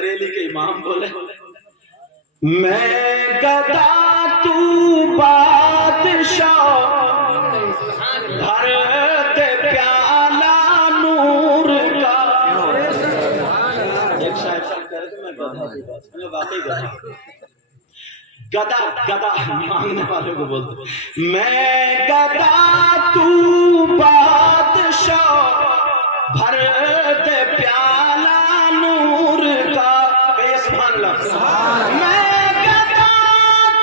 بریلی کے امام بولے میں گدا تو بادشاہ بھر دے پیالہ نور کا. ایک شاعر کہہ رہے تھے میں گدا تو واقعی گدا گدا مانگنے والے کو بولتے میں گدا تو بادشاہ بھر دے پیالہ نور کا. کہ سبحان اللہ. میں گدا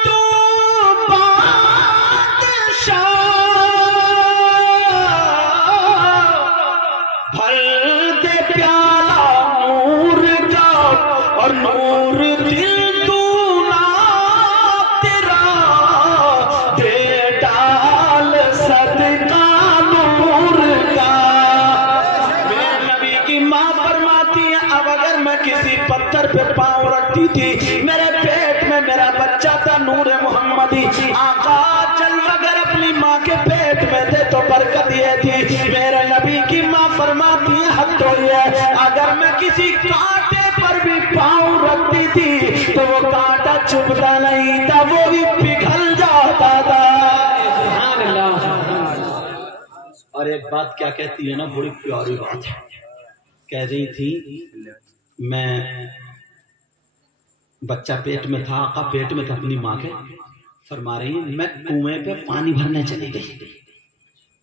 تو بادشاہ بھر دے پیالہ نور کا اور نور دل پہ پاؤں رکھتی تھی میرے پیٹ میں میرا بچہ تھا نور محمدی. آقا چل اگر اپنی ماں کے پیٹ میں تھے تو برکت یہ تھی. میرے نبی کی ماں فرماتی ہے حد تو یہ اگر میں کسی کانٹے پر بھی پاؤں رکھتی تھی تو وہ کانٹا چبھتا نہیں تھا, وہ بھی پگھل جاتا تھا. سبحان اللہ. اور ایک بات کیا کہتی ہے نا, بڑی پیاری بات ہے. کہہ رہی تھی میں بچہ پیٹ میں تھا, آقا پیٹ میں تھا اپنی ماں کے. فرما رہی میں کنویں پہ پانی بھرنے چلی گئی.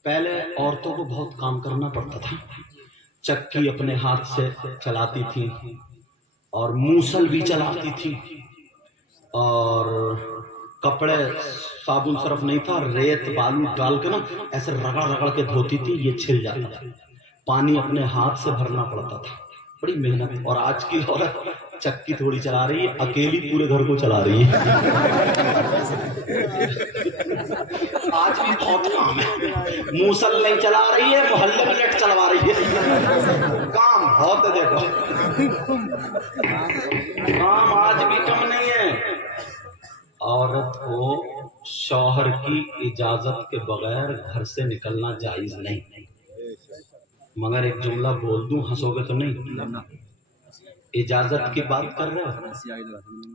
پہلے عورتوں کو بہت کام کرنا پڑتا تھا. چکی اپنے ہاتھ سے چلاتی تھی اور موسل بھی چلاتی تھی اور کپڑے صابن صرف نہیں تھا, ریت بالو ڈال کے نا ایسے رگڑ رگڑ کے دھوتی تھی, یہ چھل جاتا تھا. پانی اپنے ہاتھ سے بھرنا پڑتا تھا, بڑی محنت. اور آج کی عورت چکی تھوڑی چلا رہی ہے, اکیلی پورے گھر کو چلا رہی ہے. آج بھی بہت کام ہے. موسل نہیں چلا رہی ہے, محلے میں لٹ چلوا رہی ہے. کام بہت ہے, دیکھو کام آج بھی کم نہیں ہے. عورت کو شوہر کی اجازت کے بغیر گھر سے نکلنا جائز نہیں. مگر ایک جملہ بول دوں, ہنسو گے تو نہیں. اجازت کی بات کر رہے ہو,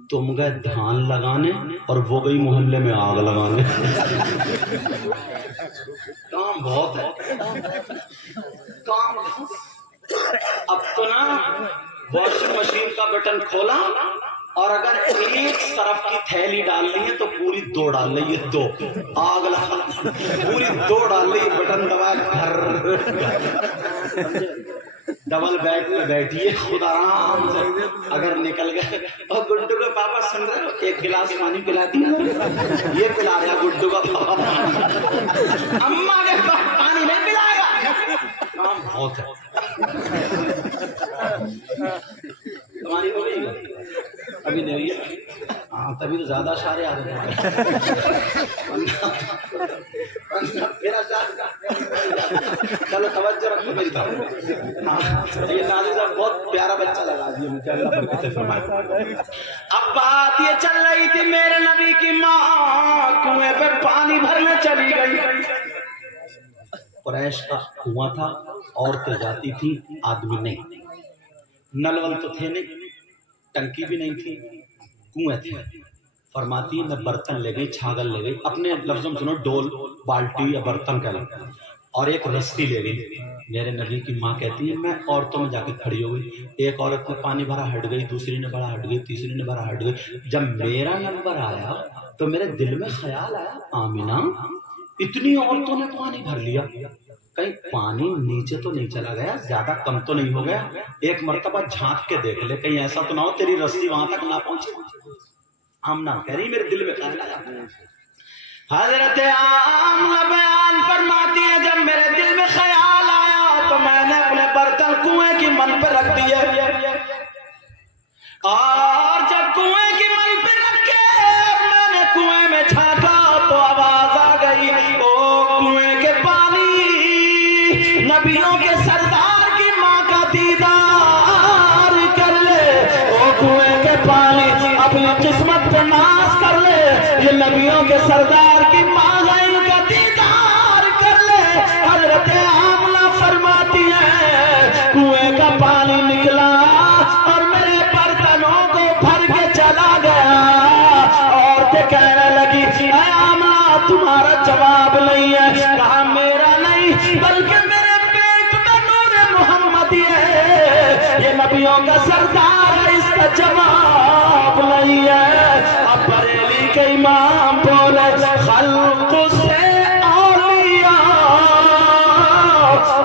تم گئے دھان لگانے اور وہ گئی محلے میں آگ لگانے. کام بہت ہے, کام. اب تو نا واشنگ مشین کا بٹن کھولا اور اگر ایک سرف کی تھیلی ڈال لی ہے تو پوری 2 ڈال لی ہے, 2 آگ لگا پوری 2 ڈال لی, بٹن دبا گھر. ڈبل بیڈ میں بیٹھیے خود آرام سے. اگر نکل گئے اور گڈو کا پاپا سن رہے ہو, 1 گلاس پانی پلا دیا, یہ پلا رہا گڈو کا پاپا. اماں کے پانی نہیں پلائے گا. کام بہت ہے. تمہاری ہو گئی ابھی نہیں ہوئی ہے. ہاں تبھی تو زیادہ اشارے آ رہے ہیں. چلو توجہ رکھو میری طرف. یہ نازی صاحب بہت پیارا بچہ لگا دیا مجھے, اللہ برکت فرمائے. اب بات یہ چل رہی تھی, میرے نبی کی ماں کنویں پہ پانی بھرنے چلی گئی. قریش کا کنواں تھا, عورتیں جاتی تھی, آدمی نہیں. نل ول تو تھے نہیں, ٹنکی بھی نہیں تھی, کنویں تھے. فرماتی میں برتن لے گئی, چھاگل لے گئی, اپنے لفظوں میں سنو, ڈول بالٹی یا برتن کا لگا, اور ایک رسی لے گئی. میرے نبی کی ماں کہتی ہے میں عورتوں میں جا کے کھڑی ہو گئی. ایک عورت نے پانی بھرا, ہٹ گئی, دوسری نے بھرا, ہٹ گئی, تیسری نے بھرا, ہٹ گئی. جب میرا نمبر آیا تو میرے دل میں خیال آیا, آمینہ اتنی عورتوں نے پانی بھر لیا, کہیں پانی نیچے تو نہیں چلا گیا, زیادہ کم تو نہیں ہو گیا. ایک مرتبہ جھانک کے دیکھ لے, کہیں ایسا تو نہ ہو تیری رسی وہاں تک نہ پہنچے. آمنہ کہہ رہی میرے دل میں خیال آیا. حضرت آمنہ بیان فرماتی ہے جب میرے دل میں خیال آیا تو میں نے اپنے برتن کنویں کی من پہ رکھ دیے, اور جب کنویں کی من پہ رکھے میں نے کنویں میں جھانکا تو آواز آ گئی, او کنویں کے پانی نبیوں کے سردار کی ماں کا دیدار کر لے. او کنویں کے پانی اپنی قسمت پہ ناز کر لے, یہ نبیوں کے سردار کی ماں ہے, ان کا دیدار کر لے. حضرت آمنہ فرماتی ہے کنویں کا پانی نکلا اور میرے برتن جواب نہیں ہے. کہا میرا نہیں بلکہ میرے پیٹ میں نور محمد ہے، یہ نبیوں کا سردار ہے، اس کا جواب نہیں ہے. اب بریلی کے امام بولے خلق سے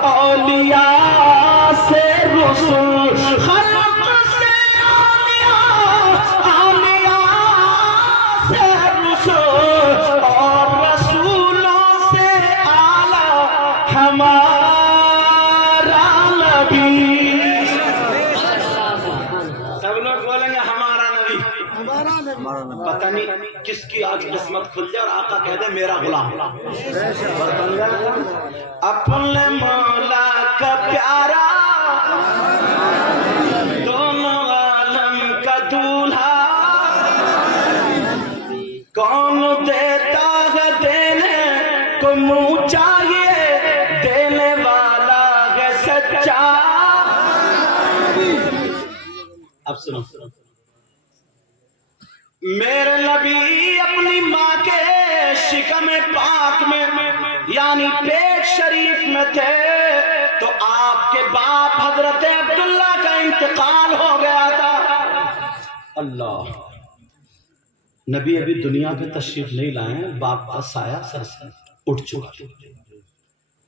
اولیاء سے رسول، خلق سے اولیاء سے رسول، اور رسولوں سے اعلیٰ ہمارا نبی. سب لوگ بولیں گے ہمارا نبی. پتہ نہیں کس کی آج قسمت کھل جائے اور آقا کہہ دے میرا غلام. اپنے مولا کا پیارا، دونوں عالم کا دولہا، کون دیتا ہے دینے کو منہ چاہیے، دینے والا ہے سچا. اب سنو، میرے نبی اپنی ماں کے شکم پاک میں یعنی پیٹ شریف میں تھے تو آپ کے باپ حضرت عبداللہ کا انتقال ہو گیا تھا. اللہ، نبی ابھی دنیا پہ تشریف نہیں لائے ہیں، باپ کا سایہ سر سے اٹھ چکا.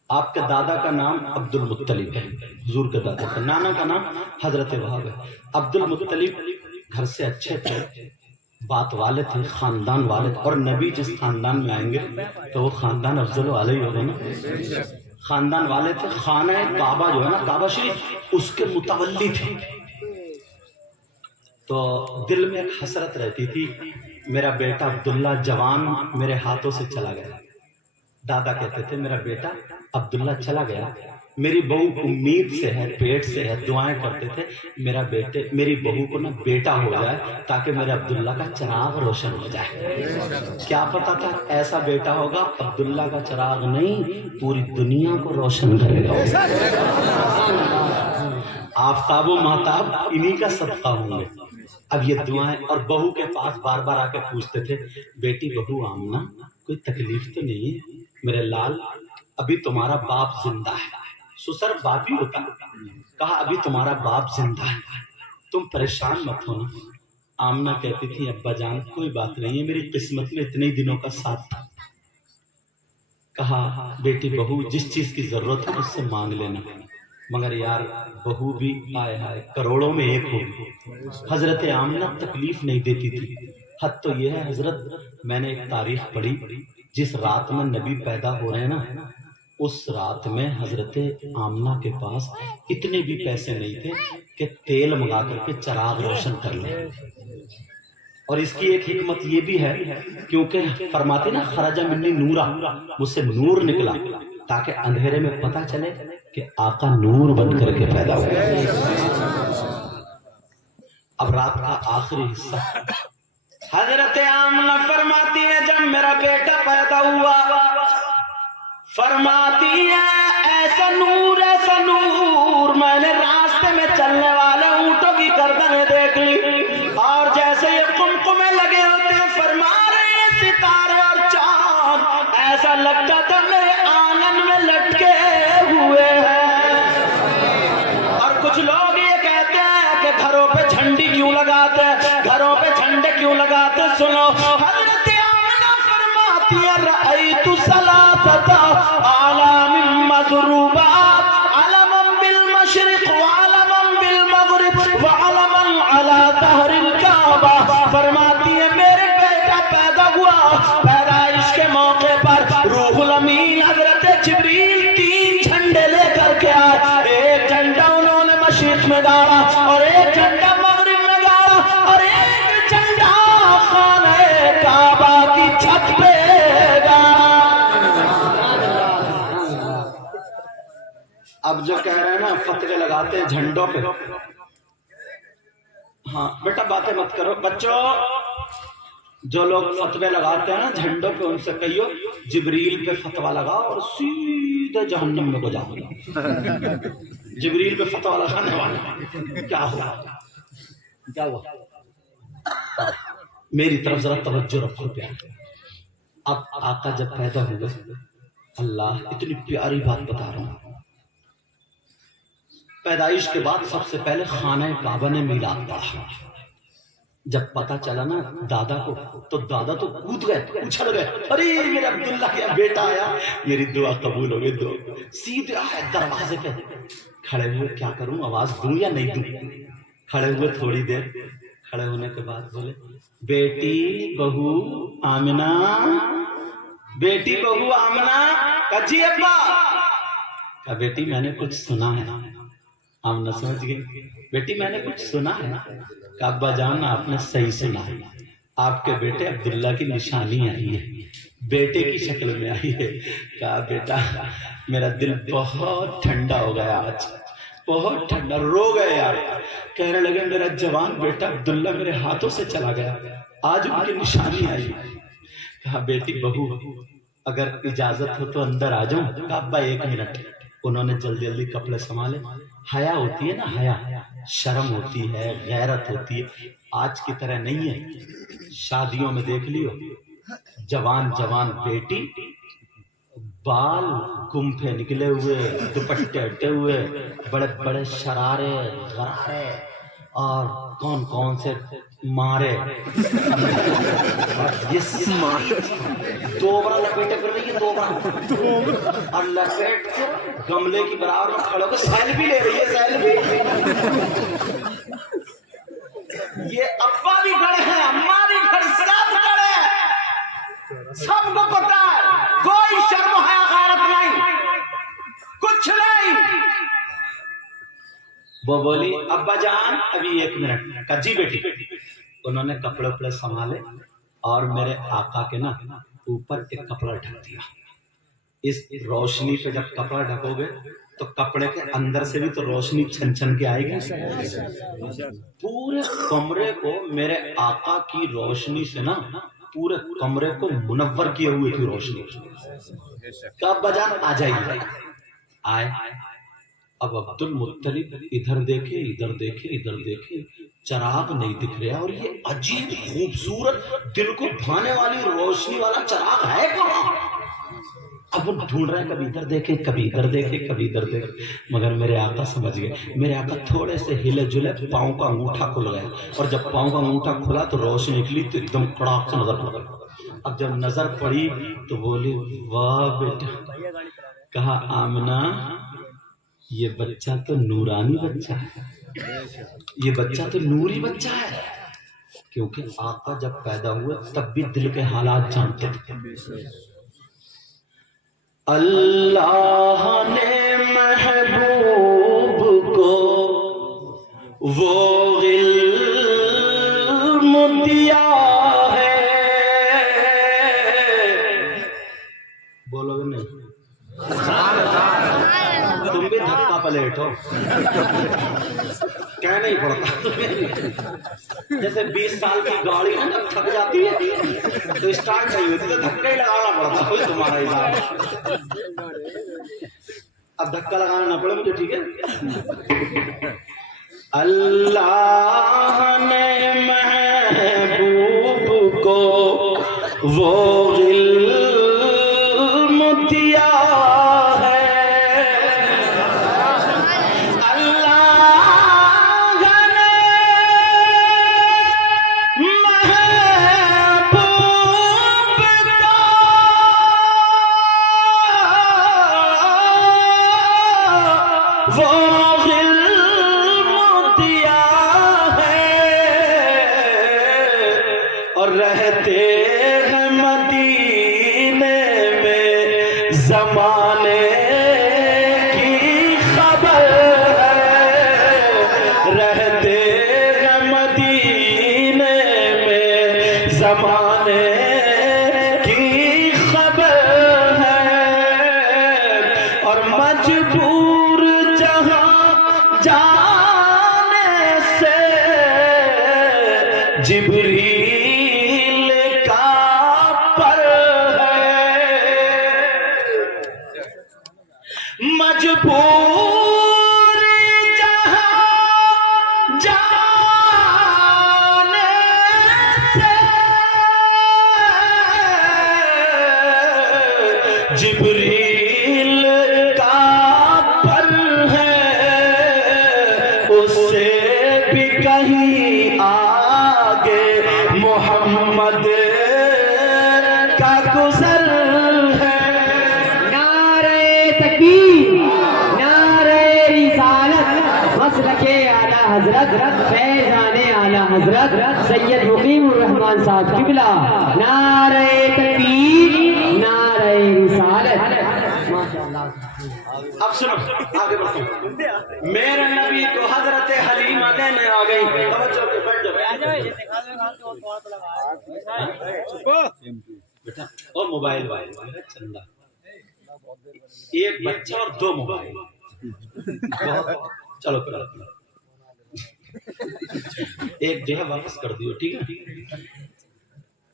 آپ کے دادا کا نام عبد المطلب ہے، حضور کے دادا کا. نانا کا نام حضرت وہاب ہے. عبد المطلب گھر سے اچھے تھے، بات والے تھے، خاندان والے تھے، اور نبی جس خاندان میں آئیں گے تو وہ خاندان افضل والے ہی ہوگا نا. خاندان والے تھے. خانہ کعبہ جو ہے نا، کعبہ شریف، اس کے متولی تھے. تو دل میں ایک حسرت رہتی تھی، میرا بیٹا عبداللہ جوان میرے ہاتھوں سے چلا گیا. دادا کہتے تھے میرا بیٹا عبداللہ چلا گیا، میری بہو امید سے ہے، پیٹ سے ہے، دعائیں کرتے تھے میری بہو کو نا بیٹا ہو جائے تاکہ میرے عبداللہ کا چراغ روشن ہو جائے. کیا پتا تھا ایسا بیٹا ہوگا عبداللہ کا چراغ نہیں پوری دنیا کو روشن کرے گا. آفتاب و مہتاب انہی کا صدقہ ہوں گے. اب یہ دعائیں، اور بہو کے پاس بار بار آ کے پوچھتے تھے بیٹی بہو آمنہ کوئی تکلیف تو نہیں ہے؟ میرے لال ابھی تمہارا باپ زندہ ہے. سسر باپ ہی ہوتا. کہا ابھی تمہارا باپ زندہ ہے، تم پریشان مت ہونا. آمنہ کہتی تھی ابا جان کوئی بات نہیں ہے، میری قسمت میں اتنے دنوں کا ساتھ تھا. کہا بیٹی بہو جس چیز کی ضرورت ہے اس سے مانگ لینا، مگر یار بہو بھی آئے ہائے کروڑوں میں ایک ہوگی. حضرت آمنہ تکلیف نہیں دیتی تھی. حد تو یہ ہے حضرت، میں نے ایک تاریخ پڑھی، جس رات میں نبی پیدا ہو رہے ہیں نا، اس رات میں حضرت آمنہ کے پاس اتنے بھی پیسے نہیں تھے کہ تیل منگا کر کے چراغ روشن کر لیں. اور اس کی ایک حکمت یہ بھی ہے کیونکہ فرماتے نا خرج منی نورا، مجھ سے نور نکلا تاکہ اندھیرے میں پتہ چلے کہ آقا نور بن کر کے پیدا ہوا. اب رات کا آخری حصہ حضرت آمنہ فرماتی ہے جب میرا بیٹا پیدا ہوا، فرماتی ہے ایسا نور میں نے راستے میں چلنے والے اونٹوں کی گردنیں دیکھ لی، اور جیسے یہ قمقمے لگے ہوتے ہیں فرما رہے ہیں ستارے اور چاند، ایسا لگتا تھا میرے آنگن میں لٹکے ہوئے ہیں. اور کچھ لوگ یہ کہتے ہیں کہ گھروں پہ جھنڈی کیوں لگاتے ہیں، گھروں پہ جھنڈے کیوں لگاتے. سنو حضرت آمنہ فرماتی ہے رأیت ثلاثة أعلام مضروبات، علما بالمشرق وعلما بالمغرب وعلما على ظهر الكعبة. فرماتی ہے میرے بیٹا پیدا ہوا، پیدائش کے موقع پر روح الامین حضرت جبریل 3 جھنڈے لے کر کے آئے. ایک جھنڈا انہوں نے مشرق میں گاڑا، اور ایک جھنڈا مغرب میں گاڑا، اور ایک جھنڈا خانہ کعبہ کی چھت پہ گاڑا. اب جو کہہ رہے ہیں نا فتوے لگاتے ہیں جھنڈوں پہ، ہاں بیٹا باتیں مت کرو بچوں. جو لوگ فتوے لگاتے ہیں نا جھنڈوں پہ ان سے کہیو جبریل پہ فتوا لگاؤ اور سیدھے جہنم میں کو جاؤ. جبریل پہ فتوا لگانے والا کیا ہوا؟ کیا ہوا؟ میری طرف ذرا توجہ رکھو پیار. اب آقا جب پیدا ہوئے، اللہ اتنی پیاری بات بتا رہا ہوں، پیدائش کے بعد سب سے پہلے خانہ کعبہ نے میلاد پڑھا۔ جب پتہ چلا نا دادا کو، تو دادا تو کود گئے، اچھل گئے، ارے میرا عبداللہ کا بیٹا آیا، میری دعا قبول ہو گئی۔ دعا سیدھے آئے دروازے پہ، کھڑے ہوئے کیا کروں، آواز دوں یا نہیں دوں؟ کھڑے ہوئے تھوڑی دیر، کھڑے ہونے کے بعد بولے بیٹی بہو آمنہ، بیٹی بہو آمنہ، کہا جی ابا، کہا بیٹی میں نے کچھ سنا ہے۔ آمنہ سمجھ گئی، بیٹی میں نے کچھ سنا ہے۔ کہا ابا جان آپ نے صحیح سنا ہے، آپ کے بیٹے عبداللہ کی نشانی آئی ہے، بیٹے کی شکل میں آئی ہے۔ کہا بیٹا میرا دل بہت ٹھنڈا ہو گیا آج، بہت ٹھنڈا، رو گئے یار۔ کہنے لگے میرا جوان بیٹا عبداللہ میرے ہاتھوں سے چلا گیا، آج ان کی نشانی آئی۔ کہا بیٹی بہو اگر اجازت ہو تو اندر آ جاؤں؟ کہا ابا ایک منٹ۔ انہوں نے جلدی جلدی کپڑے سنبھالے۔ حیا ہوتی ہے نا، حیا، شرم ہوتی ہے، غیرت ہوتی ہے، آج کی طرح نہیں ہے۔ شادیوں میں دیکھ لیو، جوان جوان بیٹی، بال گمپھے نکلے ہوئے، دوپٹے ہٹے ہوئے، بڑے بڑے شرارے غرارے، اور کون کون سے مارے، یہ دوبرا لپیٹے پھر رہی ہے، دوبرا، اور لپیٹ کے گملے کی برابر میں کھڑے ہو کے سیلفی لے رہی ہے، سیلفی۔ یہ ابا بھی کھڑے ہیں، اماں بھی کھڑے، سب کھڑے ہیں، سب کو پتا ہے، کوئی شرم ہے غیرت نہیں، کچھ نہیں۔ وہ بولی ابا جان ابھی ایک منٹ۔ کہا جی بیٹی۔ انہوں نے کپڑے اپڑے سنبھالے اور میرے آقا کے نا اوپر ایک کپڑا ڈھک دیا۔ اس روشنی پہ جب کپڑا ڈھکو گے تو کپڑے کے اندر سے بھی تو روشنی چھن چھن کے آئے گی، پورے کمرے کو میرے آقا کی روشنی سے نا، پورے کمرے کو منور کیے ہوئے تھی روشنی۔ کہا ابا جان آ جائیے۔ آئے، اب عبد المطلب ادھر دیکھے ادھر دیکھے ادھر دیکھے، چراغ نہیں دکھ رہا، اور یہ عجیب خوبصورت دل کو بھانے والی روشنی والا چراغ ہے کہاں؟ اب وہ ڈھونڈ رہے ہیں، کبھی ادھر دیکھے کبھی ادھر دیکھے کبھی ادھر دیکھے، مگر میرے آقا سمجھ گئے۔ میرے آقا تھوڑے سے ہلے جلے، پاؤں کا انگوٹھا کھل گیا، اور جب پاؤں کا انگوٹھا کھلا تو روشنی نکلی تو ایک دم کڑاک سے نظر پڑا۔ اب جب نظر پڑی تو بولی واہ بیٹا۔ کہا آمنہ یہ بچہ تو نورانی بچہ ہے، یہ بچہ تو نوری بچہ ہے، کیونکہ آقا جب پیدا ہوئے تب بھی دل کے حالات جانتے تھے۔ اللہ نے محبوب کو وہ علم دیا ہے، بولو گے نہیں؟ تم بھی دھکا پلیٹ ہو، کہہ نہیں پڑتا۔ جیسے 20 سال کی گاڑی ہے جب تھک جاتی ہے تو اسٹارٹ نہیں ہوتی، تو دھکا ہی لگانا پڑتا، کوئی تمہارا حساب۔ اب دھکا لگانا نہ پڑے مجھے، ٹھیک ہے؟ اللہ نے محبوب کو وہ علم دیا ہے، رہتے ہیں مدینے میں زمانے کی خبر ہے، رہتے ہیں مدینے میں زمانے کی خبر ہے، اور مجبور جہاں جانے سے جبریل مجبور جہاں جانے سے کہیں آگے محمد کا گزر ہے۔ نعرہ تکبیر، نعرہ رسالت، مسلک اعلیٰ حضرت فیضان اعلیٰ حضرت سید مقیم الرحمان صاحب قبلہ، نعرہ تکبیر، نعرہ رسالت۔ اب سنو آگے بڑھو۔ میرے نبی کو حضرت حلیمہ لینے آ گئی۔ توجہ کے بیٹھ جاؤ بیٹا۔ اور موبائل چندہ، ایک بچہ اور دو موبائل، چلو کرو، ایک جو ہے واپس کر دیو، ٹھیک ہے؟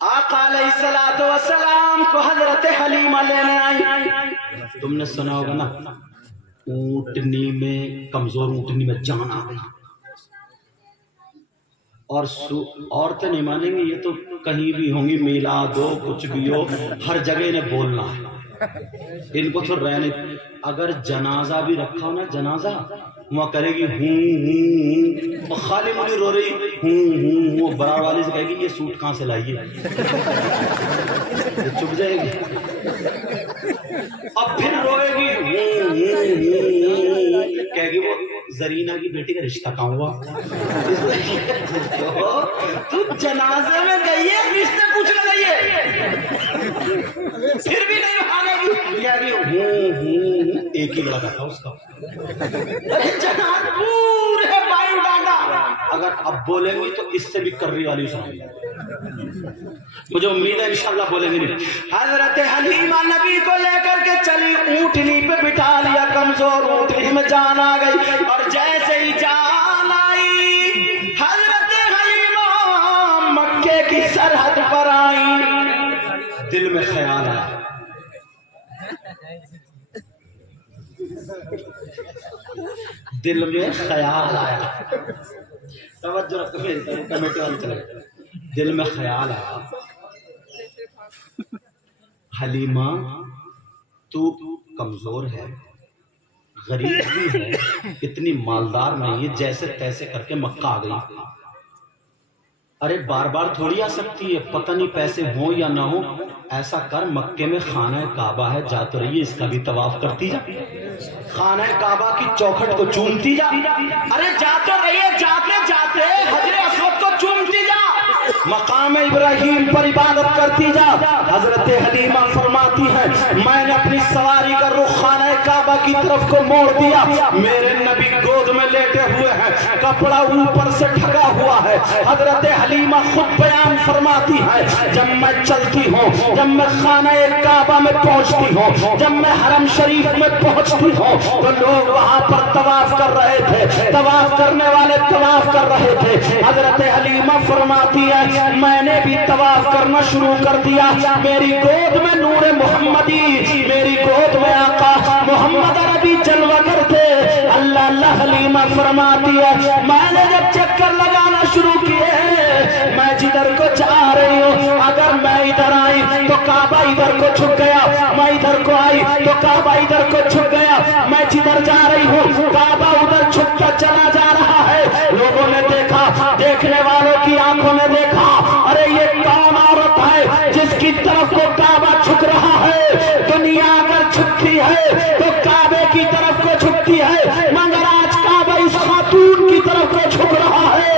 آقا علیہ الصلوۃ والسلام کو حضرت حلیمہ لینے آئی۔ تم نے سنا ہوگا نا، اونٹنی میں، کمزور اونٹنی میں جان آ گئی، اور عورتیں نہیں مانیں گی، یہ تو کہیں بھی ہوں گی، میلاد ہو کچھ بھی ہو، ہر جگہ انہیں بولنا ہے، ان کو تو رہنے۔ اگر جنازہ بھی رکھا ہو نا، جنازہ وہاں کرے گی ہوں ہوں، خالی مجھے رو رہی ہوں ہوں، وہ برا والے سے کہے گی یہ سوٹ کہاں سے لائیے، چپ جائے گی، اب پھر روئے گی ہوں ہوں ہوں، کہے گی وہ زرینہ کی بیٹی کا رشتہ کہاں ہوا؟ تو جنازے میں گئی ہے، رشتے پوچھنے گئی ہے، پھر بھی نہیں بھاگے گی، ایک ہی لڑکا تھا اس کا، پورے بائیو ڈاٹا۔ اگر اب بولیں گی تو اس سے بھی کرری والی سنائیں گے، مجھے امید ہے انشاءاللہ بولیں گے نہیں۔ حضرت حلیمہ نبی کو لے کر کے چلی، اونٹنی پہ بٹھا لیا، کمزور اونٹنی میں جان آ گئی، اور جیسے ہی جان آئی حضرت حلیمہ مکے کی سرحد پر آئی، دل میں خیال آیا، دل میں خیال آیا، توجہ رکھو، کمیٹی والے چلے، دل میں خیال آیا، حلیمہ تو کمزور ہے، غریب بھی ہے، اتنی مالدار نہیں ہے، جیسے تیسے کر کے مکہ آ گئی، ارے بار بار تھوڑی آ سکتی ہے، پتہ نہیں پیسے ہوں یا نہ ہوں، ایسا کر مکے میں خانہ کعبہ ہے، جا تو رہی ہے، اس کا بھی طواف کرتی جا، خانہ کعبہ کی چوکھٹ کو چومتی جا، ارے جا تو رہی ہے، جاتے جاتے حجر اسود کو چومتی جا، مقام ابراہیم پر عبادت کرتی جا۔ حضرت حلیمہ فرماتی ہے میں نے اپنی سواری کا رخ خانہ کعبہ کی طرف کو موڑ دیا، میرے نبی گود میں لیٹے ہوئے ہیں، کپڑا اوپر سے ڈھکا ہوا ہے۔ حضرت حلیمہ خود بیان فرماتی ہے جب میں چلتی ہوں، جب میں خانہ کعبہ میں پہنچتی ہوں، جب میں حرم شریف میں پہنچتی ہوں تو لوگ وہاں پر طواف کر رہے تھے، طواف کرنے والے طواف کر رہے تھے۔ حضرت حلیمہ فرماتی ہے میں نے بھی طواف کرنا شروع کر دیا، میری گود میں نور محمدی، میری گود میں آقا محمد عربی جلوہ کرتے، اللہ اللہ۔ حلیمہ فرماتی ہے میں نے جب چکر لگانا شروع کیے، میں جدھر کو جا رہی ہوں، اگر میں ادھر آئی تو کعبہ ادھر کو چھک گیا، میں ادھر کو آئی تو کعبہ ادھر کو چھک گیا، میں جدھر جا رہی ہوں کعبہ ادھر چھکتا چلا جا رہا ہے۔ لوگوں نے دیکھا، دیکھنے والوں کی آنکھوں نے دیکھا، ارے یہ کون عورت ہے جس کی طرف کو کعبہ چھک رہا ہے؟ دنیا اگر چھکتی ہے تو کعبے کی طرف کو چھکتی ہے، مگر آج کعبہ اس خاتون کی طرف کو چھک رہا ہے۔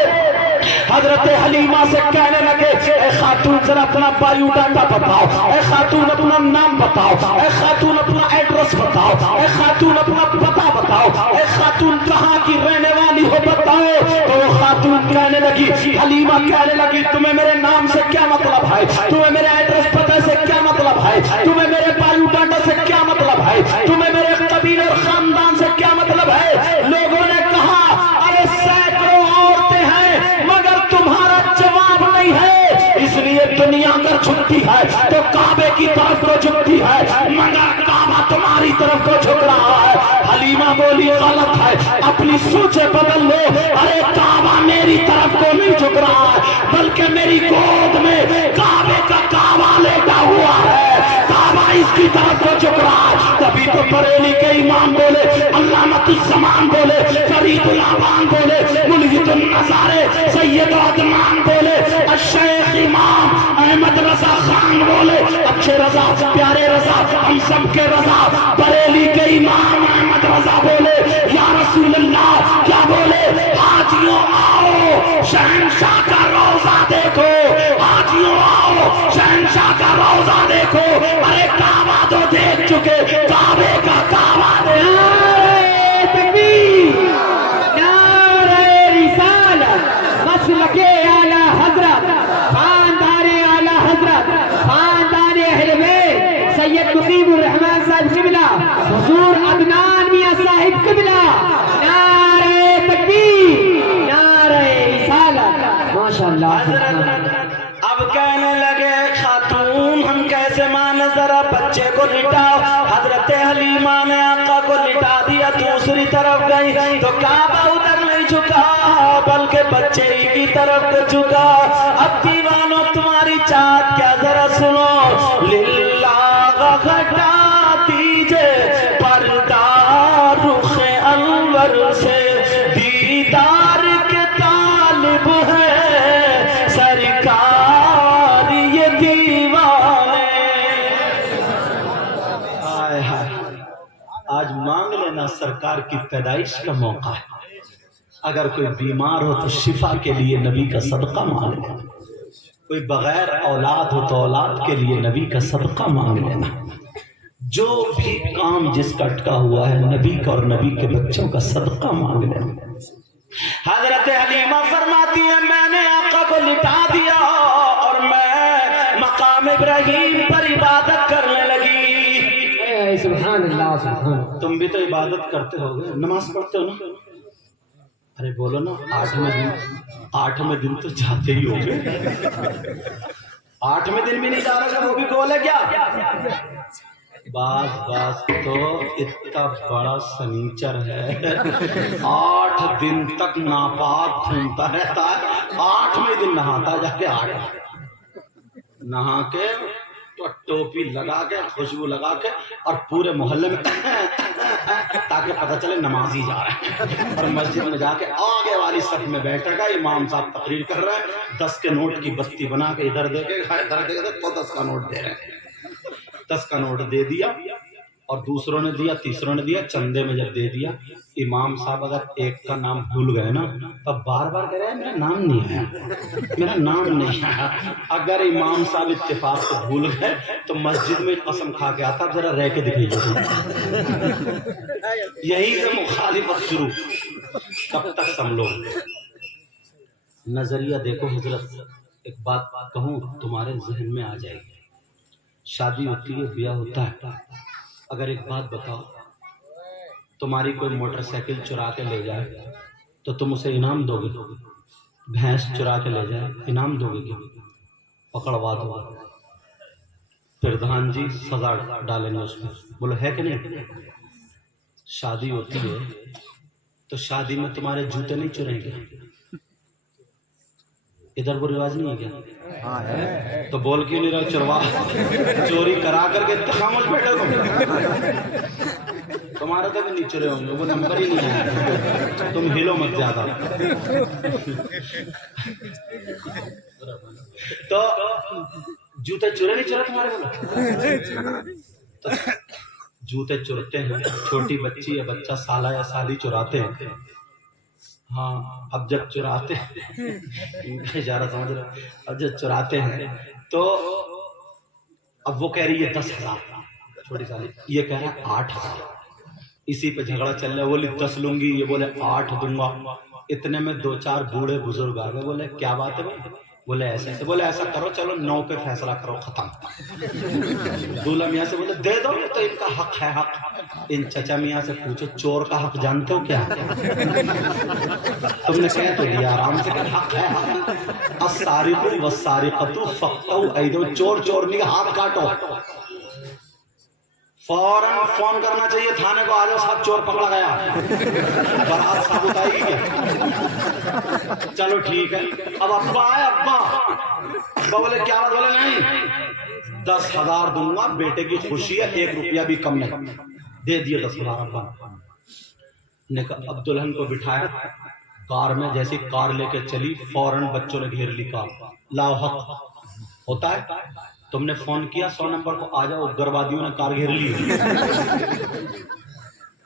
حضرت حلیمہ سے کہنے لگے اے خاتون ذرا اپنا بایو ڈاٹا بتاؤ، اے خاتون اپنا نام بتاؤ، اے خاتون اپنا ایڈریس بتاؤ، اے خاتون اپنا پتہ بتاؤ، اے خاتون کہاں کی رہنے والی ہو بتاؤ۔ تو وہ خاتون کہنے لگی، حلیمہ کہنے لگی تمہیں میرے نام سے کیا مطلب ہے، تمہیں میرے ایڈریس پتہ سے کیا مطلب ہے، تمہیں میرے بایو ڈاٹا سے کیا مطلب ہے، تمہیں میرے قبیلے اور خاندان سے کیا مطلب ہے؟ لوگوں نے کہا ارے سینکڑوں عورتیں ہیں مگر تمہارا جواب نہیں ہے، اس لیے دنیا اگر جھکتی ہے تو کعبے کی طرف کو جھکتی ہے، مگر کعبہ تمہاری طرف کو جھک رہا ہے۔ حلیمہ بولی غلط ہے، اپنی سوچیں بدل لو، ارے کعبہ میری طرف کو نہیں جھک رہا ہے بلکہ میری گود میں کعبے کا کعبہ لیٹا ہوا ہے، کعبہ اس کی طرف کو جھک رہا ہے۔ تبھی تو بریلی کے امام بولے، علامت الزمان بولے، فرید العوام بولے، ملحد النظارے سید عدنان بولے, الشیخ امام احمد رضا خان بولے, اچھے رضا, پیارے رضا, ہم سب کے رضا, بریلی کے امام احمد رضا بولے یا رسول اللہ, کیا بولے, حاجیوں آؤ شہنشاہ کا روضہ دیکھو, حاجیوں آؤ شہنشاہ کا روضہ دیکھو. ارے کعبہ تو دیکھ چکے, کعبے کا کعبہ نعرہ تکبیر, نعرہ رسالت, مسلک اعلی حضرت, خاندان اعلی حضرت, خاندان اہل بیت, سید مقیم الرحمن صاحب قبلہ, حضور عدنان میاں صاحب قبلہ. نعرہ تکبیر, نعرہ رسالت. ماشاءاللہ. اب کہنے لگے خاتون ہم کیسے مانے, ذرا بچے کو لٹاؤ. حضرت حلیمہ نے آقا کو لٹا دیا, دوسری طرف گئی تو کعبہ ادھر نہیں جھکا بلکہ بچے ہی کی طرف جھکا. اب دیوانوں تمہاری چاہت کیا, ذرا سنو, للہ گھٹا دیجے پردہ رخ انور سے, دیدار کے طالب ہے سرکار یہ دیوانے. آئے ہائے, آج مانگ لینا سرکار کی پیدائش کا موقع ہے. اگر کوئی بیمار ہو تو شفا کے لیے نبی کا صدقہ مانگ لینا, کوئی بغیر اولاد ہو تو اولاد کے لیے نبی کا صدقہ مانگ لینا. جو بھی کام جس کا اٹکا ہوا ہے نبی کا اور نبی کے بچوں کا صدقہ مانگ لینا. حضرت حلیمہ فرماتی ہے میں نے آقا کو لٹا دیا اور میں مقام ابراہیم پر عبادت کرنے لگی. سبحان اللہ, سبحان اللہ. تم بھی تو عبادت کرتے ہو گے, نماز پڑھتے ہو نا؟ ارے بولو نا, 8ویں دن تو جاتے ہی ہو گے. 8ویں دن بھی نہیں جا رہا, وہ بھی گول ہے کیا؟ بعض تو اتنا بڑا سنیچر ہے 8 دن تک ناپاک گھومتا رہتا ہے, 8ویں دن نہاتا جا کے, 8 نہا کے تو ٹوپی لگا کے خوشبو لگا کے اور پورے محلے میں تاکہ پتہ چلے نمازی جا رہے ہیں. اور مسجد میں جا کے آگے والی صف میں بیٹھے گا, امام صاحب تقریر کر رہے ہیں, 10 کے نوٹ کی بستی بنا کے ادھر دے کے ادھر دے کے تو 10 کا نوٹ دے رہے ہیں. 10 کا نوٹ دے دیا اور دوسروں نے دیا, تیسروں نے دیا, چندے میں جب دے دیا, امام صاحب اگر ایک کا نام بھول گئے نا تب بار بار کہہ رہے ہیں میرا نام نہیں آیا, میرا نام نہیں آیا. اگر امام صاحب اتفاق سے بھول گئے تو مسجد میں قسم کھا کے آتا, ذرا رہ کے دکھائیے. یہی سے مخالفت شروع. کب تک سنبھلو؟ نظریہ دیکھو حضرت, ایک بات کہوں تمہارے ذہن میں آ جائے گی. شادی ہوتی ہے, بیاہ ہوتا ہے, اگر ایک بات بتاؤ, تمہاری کوئی موٹر سائیکل چرا کے لے جائے تو تم اسے انعام دو گے؟ بھینس چرا کے لے جائے انعام دو گے کیا؟ پکڑوا دو گے. پردھان جی سزا ڈالیں گے اس میں, بولو ہے کہ نہیں؟ شادی ہوتی ہے تو شادی میں تمہارے جوتے نہیں چریں گے, ادھر وہ رواج نہیں ہے کیا؟ تو بول کیوں نہیں رہا چروا, چوری کرا کر کے خاموش بیٹھے ہو. تمہارے تو بھی نہیں چرے ہوں گے, وہ نمبر ہی نہیں آیا, تم ہلو مت زیادہ. تو جوتے چرے نہیں چرے تمہارے بولو, تو جوتے چرتے ہیں. چھوٹی بچی یا بچہ سالہ یا سالی چراتے ہیں. ہاں اب جب چراتے ہیں, اشارہ سمجھ رہے, اب جب چراتے ہیں تو اب وہ کہہ رہی ہے 10,000, چھوٹی سالی, یہ کہہ رہا ہے 8,000. اسی پہ جھگڑا چل رہا ہے, بولی 10 لوں گی, یہ بولے 8 دوں گا. اتنے میں 2-4 بوڑھے بزرگ آ گئے, بولے کیا بات ہے بھائی؟ بولے ایسے ایسے. بولے ایسا کرو چلو 9 پہ فیصلہ کرو, ختم. دولہا میاں سے بولے دے دو, تو ان کا حق ہے حق. ان چچا میاں سے پوچھو چور کا حق جانتے ہو کیا؟ تم نے کہہ تو دیا آرام سے کہ حق ہے حق. السارق والسارقۃ فاقطعوا ایدیہما, چور چورنی کا ہاتھ کاٹو. فوراً فون کرنا چاہیے تھانے کو, آ جاؤ صاحب چور پکڑا گیا, برات ثابت آئے گی کیا؟ چلو ٹھیک ہے. اب ابا آئے, ابا بولے کیا بات؟ بولے نہیں 10,000 دوں گا, بیٹے کی خوشی ہے, 1 روپیہ بھی کم نہیں. دے دیے 10,000. ابا نے کہا, اب دلہن کو بٹھایا, کار میں جیسی کار لے کے چلی فوراً بچوں نے گھیر لی کار. لا حق ہوتا ہے, تم نے فون کیا 100 نمبر کو, آ جاؤ, اگروادیوں نے کار گھیر لی.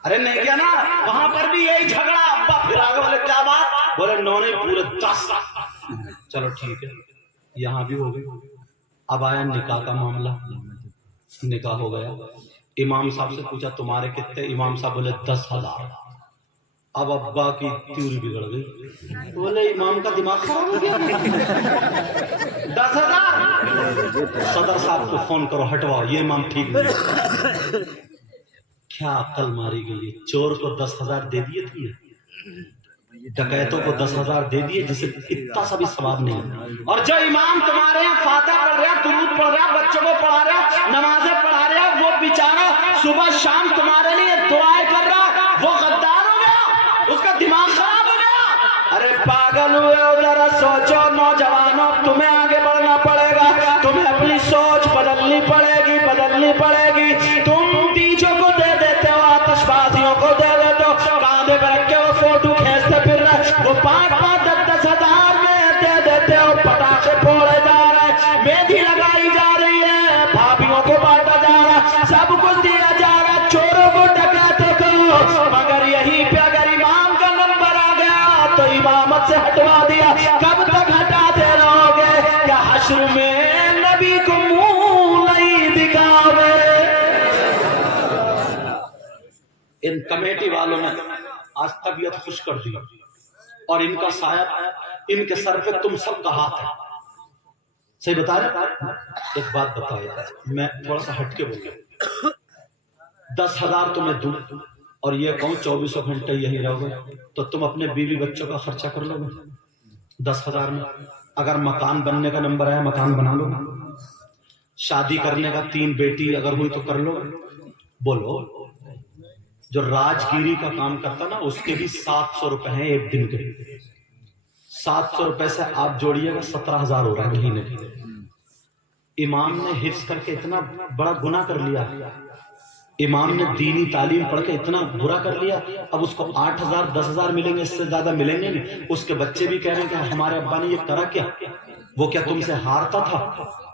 ارے نہیں کیا نا, وہاں پر بھی یہی جھگڑا. ابا پھر آگے والے کیا بات بولے, نو نے پورے 10. چلو ٹھیک ہے, یہاں بھی ہو گئی. اب آیا نکاح کا معاملہ, نکاح ہو گیا. امام صاحب سے پوچھا تمہارے کتنے, امام صاحب بولے 10,000. اب ابا کی تیوری بگڑ گئی, بولے امام کا دماغ خراب ہو گیا, 10,000. صدر صاحب کو فون کرو, ہٹواؤ, یہ امام ٹھیک نہیں. کیا عقل ماری گئی. چور کو 10,000 دے دیے تم نے, ڈکیتوں کو 10,000 دے دیے جسے اتنا سا بھی ثواب نہیں. اور جو امام تمہارے یہاں فاتحہ پڑھ رہا, درود پڑھ رہا, بچوں کو پڑھا رہا, نمازیں پڑھا رہا, وہ بیچارہ صبح شام تمہارے لیے دعائیں کر رہا, وہ غدار ہو گیا, اس کا دماغ خراب ہو گیا. ارے پاگل ہوئے ہو, ذرا سوچو نوجوانوں, تمہیں آگے بڑھنا پڑے گا, تمہیں اپنی سوچ بدلنی پڑے گی, بدلنی پڑے گی. تم ڈیجوں کو دے دیتے ہو, آتش بازیوں کو دے دیتے ہو, کاندھے پہ رکھ کے وہ فوٹو کھینچتے پھر رہے, وہ 5-5, 10-10 ہزار میں دے دیتے ہو. پٹاخے پھوڑے جا رہے, مہندی لگائی جا رہی ہے, بھابھیوں کو بانٹا جا رہا, سب کچھ دیا جا رہا, چوروں کو ڈکیتوں کو. مگر یہیں پہ اگر امام کا نمبر آ گیا تو امامت سے ہٹوا دیا. کب تک ہٹاتے رہو گے, کیا حشر میں نبی کو منہ نہیں دکھاوے. ان کمیٹی والوں نے آج طبیعت خوش کر دی, اور ان کا سایہ ان کے سر پہ تم سب کا ہاتھ ہے. صحیح بتا رہے. ایک بات بتایا, میں تھوڑا سا ہٹ کے بول گیا. 10,000 تمہیں دوں اور یہ کہوں 24 گھنٹے یہی رہو گے, تو تم اپنے بیوی بچوں کا خرچہ کر لو گے 10,000 میں. اگر مکان بننے کا نمبر ہے, مکان بنا لو. شادی کرنے کا 3 بیٹی اگر ہوئی تو کر لو. بولو, جو راجگیری کا کام کرتا نا, اس کے بھی 700 روپے ہیں ایک دن کے. 700 روپے سے آپ جوڑیے گا 17,000 ہو رہا ہے مہینے. امام نے حفظ کر کے اتنا بڑا گناہ کر لیا, امام نے دینی تعلیم پڑھ کے اتنا برا کر لیا. اب اس کو 8,000 10,000 ملیں گے, اس سے زیادہ ملیں گے نہیں. اس کے بچے بھی کہہ رہے ہیں کہ ہمارے ابا نے یہ کرا کیا, وہ کیا تم سے ہارتا تھا.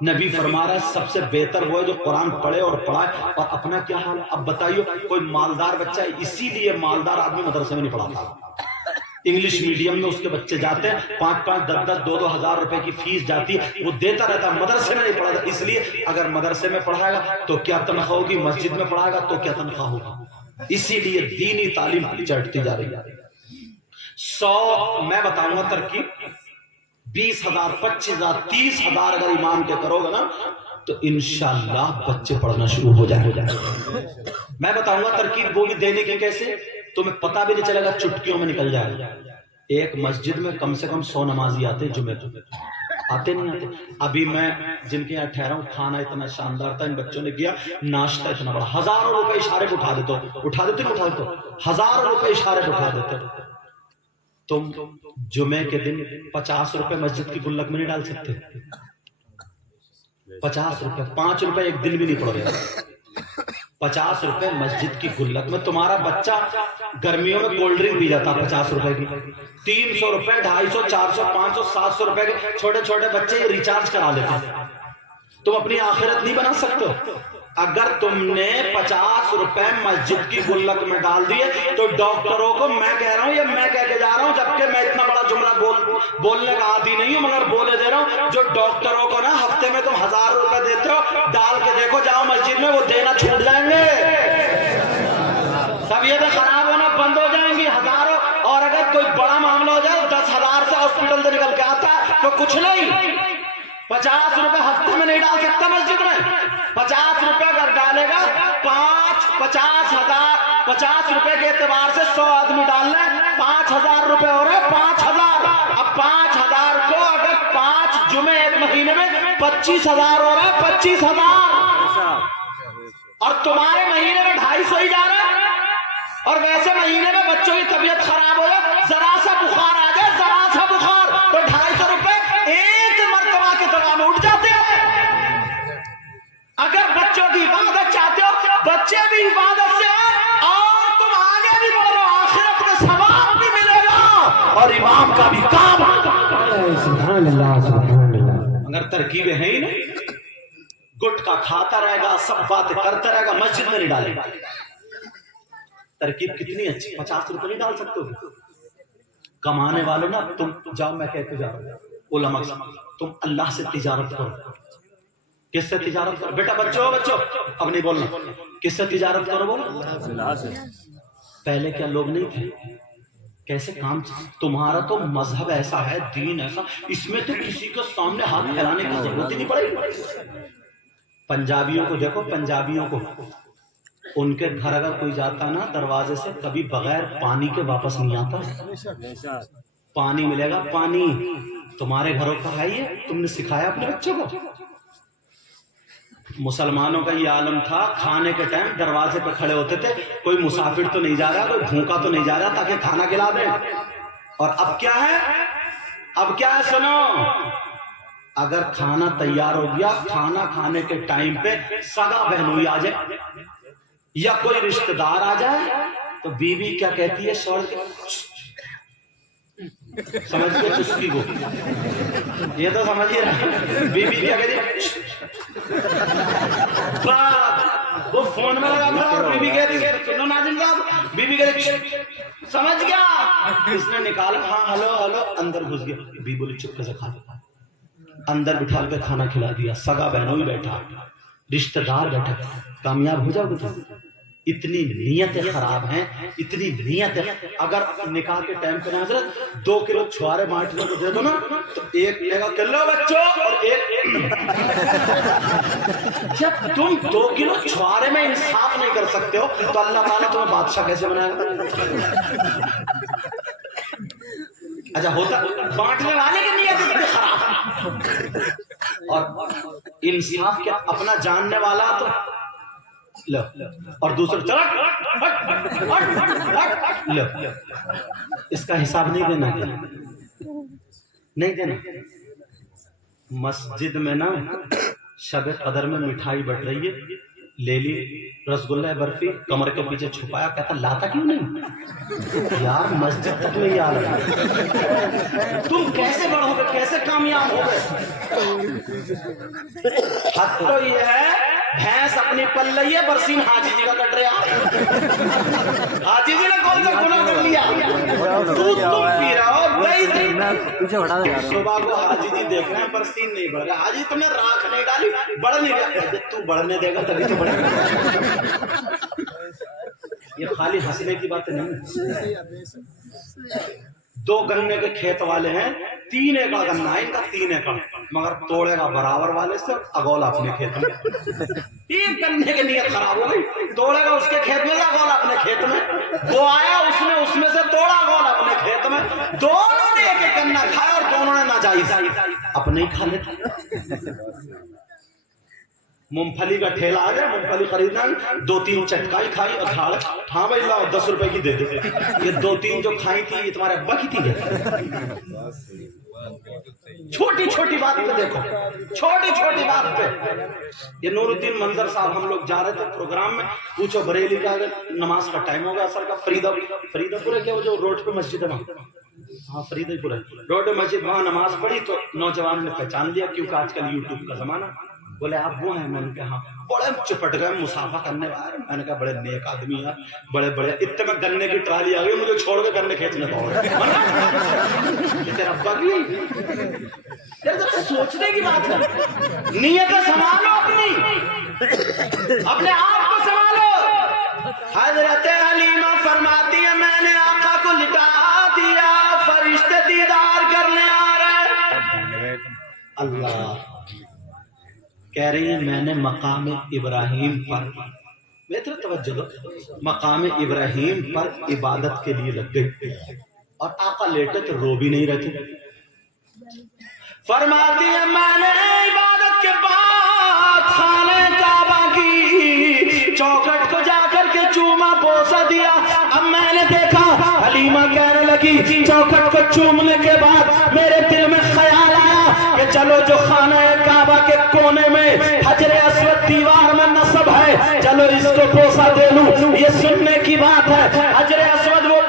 نبی فرما رہا ہے سب سے بہتر وہ ہے جو قرآن پڑھے اور پڑھائے. اور اپنا کیا حال. اب بتائیے, کوئی مالدار بچہ ہے, اسی لیے مالدار آدمی مدرسے میں نہیں پڑھاتا. انگلش میڈیم میں اس کے بچے جاتے ہیں, 5-5, 10-10, 2-2 ہزار روپے کی فیس جاتی ہے, وہ دیتا رہتا. مدرسے میں نہیں پڑھاتا, اس لیے اگر مدرسے میں پڑھائے گا تو کیا تنخواہ ہوگی, مسجد میں پڑھائے گا تو کیا تنخواہ ہوگی. اسی لیے دینی تعلیم چڑھتی جا رہی ہے. 100 میں بتاؤں گا ترکیب, 20,000, 25,000, 30,000 اگر امام کے کرو گے نا تو انشاءاللہ بچے پڑھنا شروع ہو جائیں. میں بتاؤں گا ترکیب, وہ بھی دینے کی کیسے, تمہیں پتہ بھی نہیں چلے گا, چٹکیوں میں نکل جائے گا. ایک مسجد میں کم سے کم 100 نمازی آتے, جمعے آتے نہیں آتے. ابھی میں جن کے یہاں ٹھہرا ہوں, کھانا اتنا شاندار تھا, ان بچوں نے کیا, ناشتہ اتنا بڑا, 1,000 روپے اشارے پہ اٹھا دیتے, 1,000 روپے اشارے پہ اٹھا دیتے. تم جمعے کے دن 50 روپے مسجد کی گلک میں نہیں ڈال سکتے. 50 روپے, 5 روپے ایک دن بھی نہیں پڑ رہے. 50 روپے مسجد کی گلک میں. تمہارا بچہ گرمیوں میں کولڈ ڈرنک پی جاتا 50 روپے کی. 300 روپے, 250, 400, 500, 700 روپے کے چھوٹے چھوٹے بچے یہ ریچارج کرا لیتے ہیں. تم اپنی آخرت نہیں بنا سکتے. اگر تم نے 50 روپے مسجد کی گلک میں ڈال دیے تو ڈاکٹروں کو میں کہہ رہا ہوں, یہ میں کہہ کے جا رہا ہوں, جبکہ میں اتنا بڑا جملہ بولنے کا عادی نہیں ہوں, مگر بولے دے رہا ہوں, جو ڈاکٹروں کو نا ہفتے میں تم 1,000 روپے دیتے ہو, ڈال کے دیکھو جاؤ مسجد میں, وہ دینا چھوٹ جائیں گے. طبیعتیں خراب ہونا بند ہو جائیں گی ہزاروں. اور اگر کوئی بڑا معاملہ ہو جائے 10,000 سے ہاسپٹل سے نکل کے آتا تو کچھ نہیں. 50 روپے ہفتے میں نہیں ڈال سکتا مسجد میں. 50 روپے اگر ڈالے گا, 50 روپے کے اعتبار سے 100 آدمی ڈال لیں, 5,000 روپے ہو رہے, 5,000. اب 5,000 کو اگر 5 جمعے ایک مہینے میں 25,000 ہو رہا ہے, 25,000. اور تمہارے مہینے میں 250 ہی جا رہا ہے. اور ویسے مہینے میں بچوں کی طبیعت خراب ہو جائے, ذرا سا بخار آ جائے, ذرا سا بخار, تو 250 روپے ایک مرتبہ کی دوا میں اٹھ جاتے ہیں. اگر بچوں کی حفاظت چاہتے ہو, بچے بھی حفاظت سے ہیں, اور تم آگے بھی بڑھو, آخرت کا ثواب بھی ملے گا, اور کا بھی کام سبحان اللہ سبحان اللہ. مگر ترکیبیں ہیں ہی نہیں. گٹکا کھاتا رہے گا, سب باتیں کرتا رہے گا, مسجد میں نہیں ڈالے گا. ترکیب کتنی اچھی, 50 روپے نہیں ڈال سکتے ہو. کمانے والے نا, تم جاؤ, میں کہتے جاؤ علماء تم اللہ سے تجارت کرو. کس سے تجارت کرو بیٹا؟ بچوں اب نہیں بولنا. کس سے تجارت کرو؟ بولو. پہلے کیا لوگ نہیں تھے؟ کیسے کام؟ تمہارا تو مذہب ایسا ہے, دین ایسا, اس میں تو کسی کے سامنے ہاتھ پھیلانے کی ضرورت ہی نہیں پڑے گی. پنجابیوں کو دیکھو, پنجابیوں کو ان کے گھر اگر کوئی جاتا نا دروازے سے, کبھی بغیر پانی کے واپس نہیں آتا. پانی ملے گا, پانی. تمہارے گھروں پر ہے یہ؟ تم نے سکھایا اپنے بچوں کو؟ مسلمانوں کا یہ عالم تھا, کھانے کے ٹائم دروازے پہ کھڑے ہوتے تھے, کوئی مسافر تو نہیں جا رہا, کوئی بھوکا تو نہیں جا رہا, تاکہ کھانا کھلا دیں. اور اب کیا ہے؟ اب کیا ہے سنو, اگر کھانا تیار ہو گیا, کھانا کھانے کے ٹائم پہ سگا بہنوئی آ جائے یا کوئی رشتہ دار آ جائے تو بیوی کیا کہتی ہے؟ شوہر کے سمجھ کے چسکی کو, یہ تو سمجھیے بیوی کیا کہتی ہے؟ وہ فون میں لگا تھا, بیوی کہتی ہے سنو ناظرین صاحب, بیوی کہتی ہے سمجھ گیا, اس نے نکالا, ہاں ہلو ہلو, اندر گھس گیا. بیوی بولی چپکے سے کھا لیتا, اندر بٹھا کے کھانا کھلا دیا, سگا بہنوئی بیٹھا, رشتہ دار بیٹھا. کامیاب ہو جاؤ گے تم. اتنی نیتیں خراب ہیں, اتنی نیتیں. اگر نکاح کے ٹائم پہ حضرت 2 کلو چھوارے بانٹنے کو دے دو نا, تو ایک لے کر لو بچوں, اور ایک جب تم 2 کلو چھوارے میں انصاف نہیں کر سکتے ہو تو اللہ تعالیٰ تمہیں بادشاہ کیسے بنائے گا؟ اچھا ہوتا بانٹنے والے کی نیت اتنی خراب, اور انصاف کیا اپنا جاننے والا تو لو, اور دوسرے لو, اس کا حساب نہیں دینا, نہیں دینا. مسجد میں نا شب قدر میں مٹھائی بٹ رہی ہے, لے لی رسگلہ برفی, کمر کے پیچھے چھپایا, کہتا لاتا کیوں نہیں یار, مسجد تک نہیں آ رہا. تم کیسے بڑھو گے, کیسے کامیاب ہو گئے؟ حد تو یہ ہے, بھینس اپنی پل رہی ہے, برسین حاجی جی کا کٹ رہا. حاجی جی نے کون سا گناہ کر لیا؟ دودھ تم پی رہا ہو, دہی صبح کو حاجی جی دیکھ رہے ہیں برسین نہیں بڑھ رہا. حاجی تم نے راکھ نہیں ڈالی, بڑھ نہیں رہا. تو بڑھنے دے گا تبھی تو بڑھے گا. یہ خالی ہنسنے کی باتیں نہیں. 2 گنے کے کھیت والے ہیں, 3 ایکڑ گنا ہے ان کا, 3 ایکڑ, مگر توڑے گا برابر والے سے, اگولا اپنے کھیت میں. 3 گنے کی نیت خراب ہو گئی, توڑے گا اس کے کھیت میں, اگولا اپنے کھیت میں. وہ آیا, اس میں سے توڑا, اگولا اپنے کھیت میں. دونوں نے ایک گنا کھایا اور دونوں نے ناجائز اپنے ہی کھا لیتے. مونگ پھلی کا ٹھیلا آ گیا, مونگ پھلی خریدنا, 2-3 چٹکائی کھائی اور کھا, ہاں بھائی لاؤ 10 روپے کی دے دے. یہ 2-3 جو کھائی تھی یہ تمہارے ابا کی تھی. چھوٹی چھوٹی بات پہ دیکھو, چھوٹی چھوٹی بات پہ. یہ نور الدین منظر صاحب, ہم لوگ جا رہے تھے پروگرام میں, پوچھو بریلی کا نماز کا ٹائم ہوگا اثر کا, فریدہ پور ہے کیا, وہ جو روڈ پہ مسجد ہے وہاں, ہاں فریدہ پور ہے روڈ پہ مسجد, وہاں نماز پڑھی تو نوجوان نے پہچان لیا, کیونکہ آج کل یوٹیوب کا زمانہ. بولے آپ وہ ہیں؟ میں نے کہا ہاں. بڑے چپٹ گئے, مسافہ کرنے والے. میں نے کہا بڑے نیک آدمی ہیں, بڑے بڑے. اتنے میں گنے کی ٹرالی آ گئی, مجھے چھوڑ کے گنے کھینچنے دوڑ گئے. تیرا ابا کی سوچنے کی بات ہے. نیتیں سنبھالو اپنے آپ کو سنبھالو. حضرت حلیمہ فرماتی ہے میں نے آقا کو لٹا دیا, فرشتے دیدار کرنے آ رہے. اللہ کہہ رہی ہیں میں نے مقام ابراہیم پر, بہتر توجہ دو, مقام ابراہیم پر عبادت کے لیے لگ گئی, اور آقا لیٹے تو رو بھی نہیں رہتے. فرماتی ہے میں نے عبادت کے بعد خانہ کعبہ کی چوکھٹ کو جا کر کے چوما بوسا دیا. اب میں نے دیکھا, حلیمہ کہنے لگی چوکھٹ کو چومنے کے بعد میرے دل میں خیال آیا کہ چلو جو خانہ کعبہ کے کونے میں حجر اسود دیوار میں نصب ہے, چلو اس کو بوسا دے لوں. یہ سننے کی بات ہے, حجر اسود وہ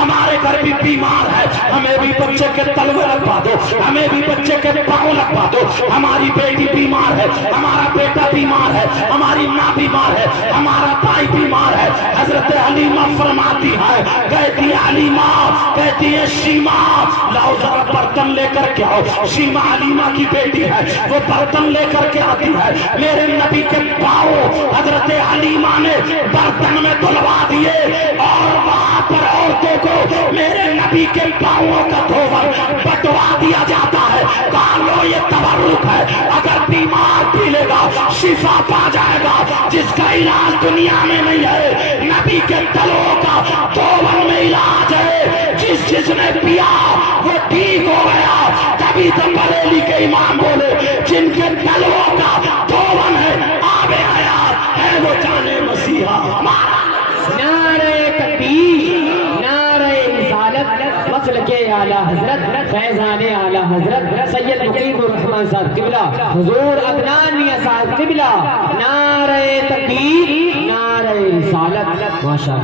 ہمارے گھر بھی بیمار ہے، ہمیں بھی بچے کے تلوے لگوا دو، ہمیں بھی بچے کے پاؤں لگوا دو، ہماری بیٹی بیمار ہے، ہمارا بیٹا بیمار ہے، ہماری ماں بیمار ہے، ہمارا بھائی بیمار ہے۔ حضرت حلیمہ فرماتی ہے، کہتی ہے حلیمہ، کہتی ہے شیما لاؤ ذرا برتن لے کر کے آؤ۔ شیما حلیمہ کی بیٹی ہے، وہ برتن لے کر کے آتی ہے، میرے نبی کے پاؤں حضرت حلیمہ نے برتن میں دھلوا دیے، اور وہاں پر عورتوں کو میرے نبی کے پاؤں کا دھوول بٹوا دیا جاتا ہے۔ کہا لو یہ تبرک ہے، اگر بیمار پی لے گا شفا پا جائے گا، جس کا علاج دنیا میں نہیں ہے نبی کے تلوں کا دھوول میں علاج ہے، جس نے پیا وہ ٹھیک ہو گیا۔ تبھی تو بریلی کے امام بولے جن کے تلوں کا دھوول ہے آب حیات ہے وہ جانے مسیحا ہمارا۔ نعرہ تکبیر، نعرہ رسالت، مسلک اعلیٰ حضرت فیضان اعلیٰ حضرت سید مقیم الرحمن صاحب قبلہ، حضور عدنان میاں صاحب قبلہ، نعرہ تکبیر، نعرہ رسالت، ماشاءاللہ۔